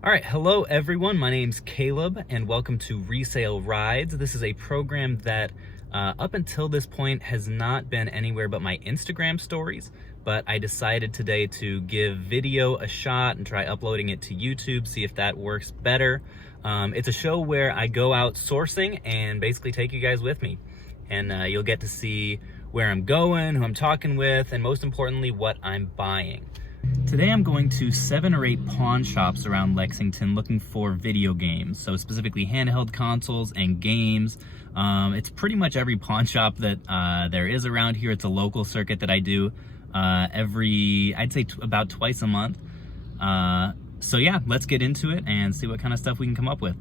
All right, hello everyone. My name's Caleb and welcome to Resale Rides. This is a program that up until this point has not been anywhere but my Instagram stories, but I decided today to give video a shot and try uploading it to YouTube, see if that works better. It's a show where I go out sourcing and basically take you guys with me. And you'll get to see where I'm going, who I'm talking with, and most importantly, what I'm buying. Today I'm going to 7 or 8 pawn shops around Lexington looking for video games, so specifically handheld consoles and games. It's pretty much every pawn shop that there is around here. It's a local circuit that I do I'd say about twice a month. So yeah, let's get into it and see what kind of stuff we can come up with.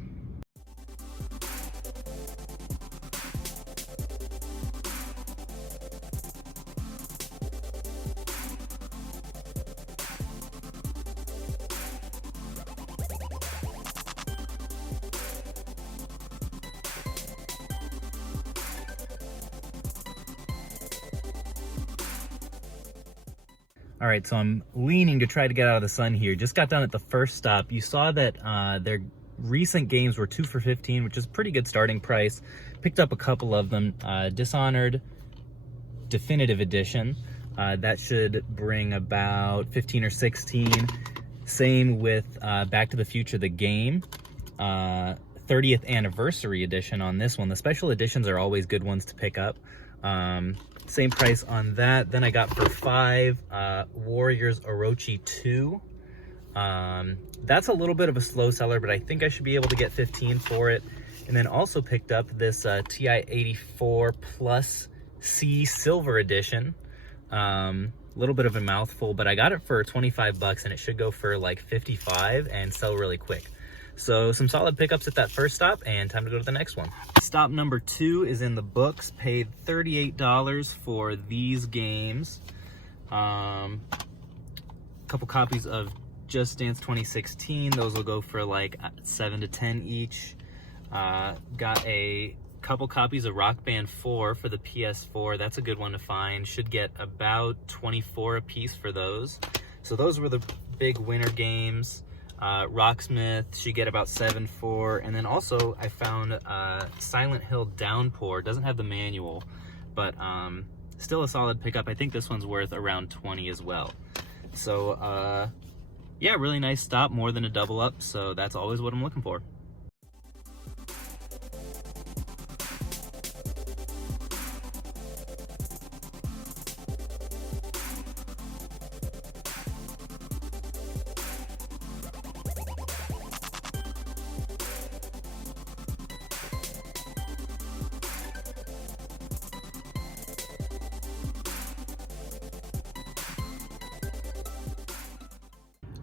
All right, so I'm leaning to try to get out of the sun here. Just got done at the first stop. You saw that their recent games were 2 for $15, which is a pretty good starting price. Picked up a couple of them. Dishonored Definitive Edition. That should bring about 15 or 16. Same with Back to the Future, the game. 30th Anniversary Edition on this one. The special editions are always good ones to pick up. Same price on that. Then I got for $5 Warriors Orochi 2. That's a little bit of a slow seller, but I think I should be able to get 15 for it. And then also picked up this TI-84 Plus C Silver Edition. Little bit of a mouthful, but I got it for 25 bucks and it should go for like 55 and sell really quick. So some solid pickups at that first stop, and time to go to the next one. Stop number 2 is in the books. Paid $38 for these games. Couple copies of Just Dance 2016. Those will go for like 7 to 10 each. Got a couple copies of Rock Band 4 for the PS4. That's a good one to find. Should get about 24 a piece for those. So those were the big winner games. Rocksmith should get about 7 for, and then also I found Silent Hill Downpour. Doesn't have the manual, but still a solid pickup. I think this one's worth around 20 as well. So yeah, really nice stop, more than a double up, so that's always what I'm looking for.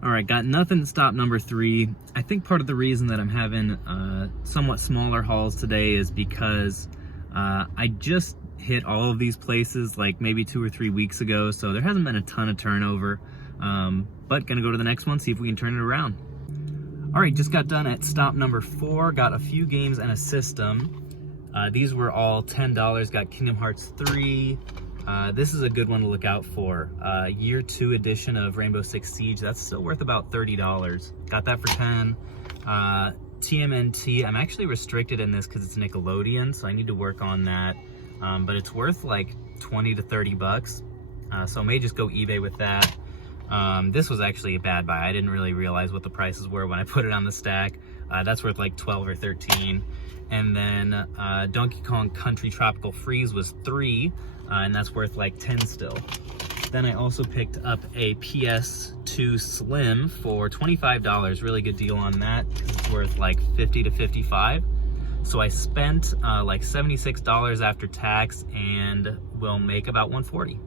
All right, got nothing at stop number 3. I think part of the reason that I'm having somewhat smaller hauls today is because I just hit all of these places like maybe 2 or 3 weeks ago, so there hasn't been a ton of turnover, but gonna go to the next one, see if we can turn it around. All right, just got done at stop number 4, got a few games and a system. These were all $10, got Kingdom Hearts 3, this is a good one to look out for. Year 2 edition of Rainbow Six Siege. That's still worth about $30. Got that for 10. TMNT. I'm actually restricted in this because it's Nickelodeon, so I need to work on that. But it's worth like 20 to 30 bucks. So I may just go eBay with that. This was actually a bad buy. I didn't really realize what the prices were when I put it on the stack. That's worth like 12 or 13. And then Donkey Kong Country Tropical Freeze was 3. And that's worth like 10 still. Then I also picked up a PS2 Slim for $25. Really good deal on that. It's worth like 50 to 55. So I spent like $76 after tax and will make about 140.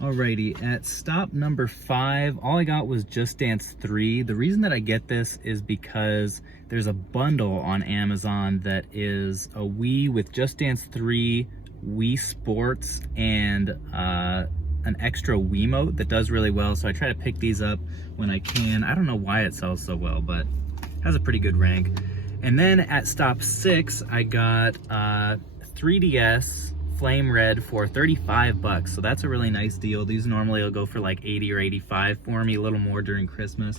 Alrighty, at stop number 5, all I got was Just Dance 3. The reason that I get this is because there's a bundle on Amazon that is a Wii with Just Dance 3, Wii Sports, and an extra Wiimote that does really well, so I try to pick these up when I can. I don't know why it sells so well, but it has a pretty good rank. And then at stop 6, I got 3DS Flame Red for 35 bucks, so that's a really nice deal. These normally will go for like 80 or 85 for me, a little more during Christmas.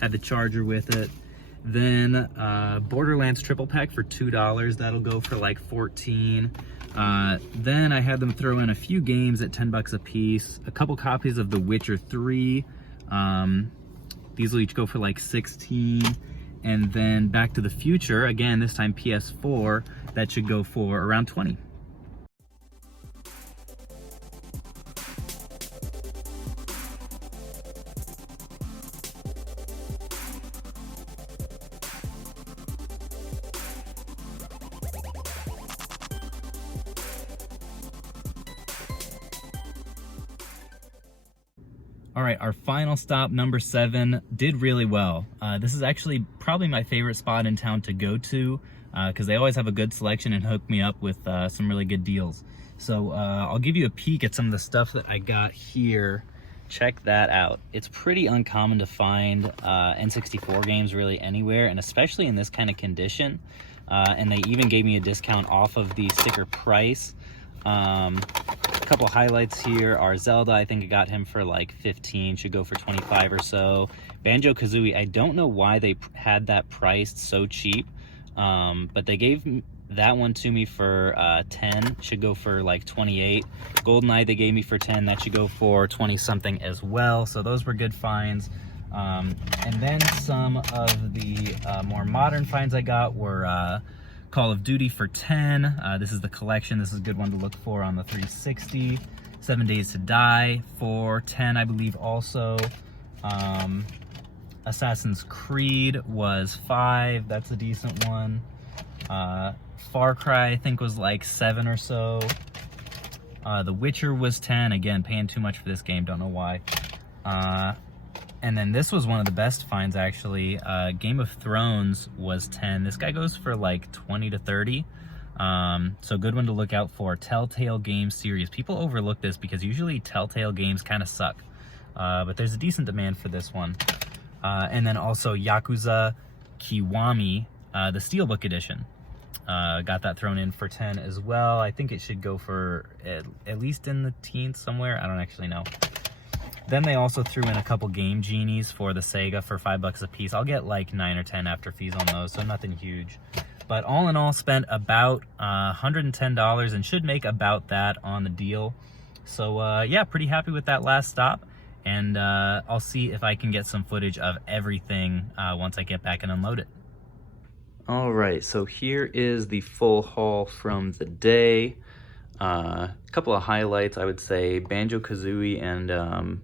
had the charger with it. Then Borderlands triple pack for $2. That'll go for like 14. Then I had them throw in a few games at 10 bucks a piece. A couple copies of The Witcher 3. These will each go for like 16. And then Back to the Future, again, this time PS4, that should go for around 20. All right, our final stop, number 7, did really well. This is actually probably my favorite spot in town to go to because they always have a good selection and hook me up with some really good deals. So I'll give you a peek at some of the stuff that I got here. Check that out. It's pretty uncommon to find N64 games really anywhere, and especially in this kind of condition. And they even gave me a discount off of the sticker price. A couple highlights here are Zelda. I think I got him for like 15, should go for 25 or so. Banjo-Kazooie, I don't know why they had that priced so cheap, but they gave that one to me for 10, should go for like 28. GoldenEye they gave me for 10, that should go for 20 something as well. So those were good finds. And then some of the more modern finds I got were Call of Duty for 10. This is the collection. This is a good one to look for on the 360. 7 Days to Die for 10, I believe also. Assassin's Creed was 5. That's a decent one. Far Cry, I think, was like 7 or so. The Witcher was 10. Again, paying too much for this game. Don't know why. And then this was one of the best finds, actually. Game of Thrones was 10. This guy goes for like 20 to 30. So good one to look out for. Telltale Games series. People overlook this because usually Telltale games kind of suck. But there's a decent demand for this one. And then also Yakuza Kiwami, the Steelbook edition. Got that thrown in for 10 as well. I think it should go for at least in the teens somewhere. I don't actually know. Then they also threw in a couple Game Genies for the Sega for $5 a piece. I'll get like 9 or 10 after fees on those, so nothing huge. But all in all, spent about $110 and should make about that on the deal. So yeah, pretty happy with that last stop. And I'll see if I can get some footage of everything once I get back and unload it. All right, so here is the full haul from the day. A couple of highlights, I would say Banjo-Kazooie and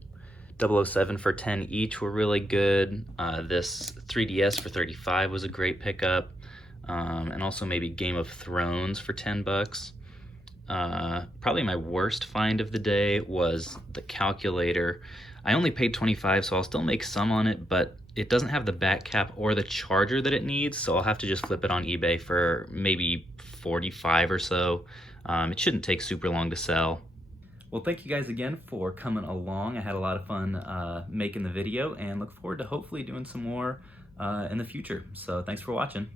007 for 10 each were really good. This 3DS for 35 was a great pickup. And also maybe Game of Thrones for 10 bucks. Probably my worst find of the day was the calculator. I only paid 25, so I'll still make some on it, but it doesn't have the back cap or the charger that it needs, so I'll have to just flip it on eBay for maybe 45 or so. It shouldn't take super long to sell. Well, thank you guys again for coming along. I had a lot of fun making the video and look forward to hopefully doing some more in the future. So thanks for watching.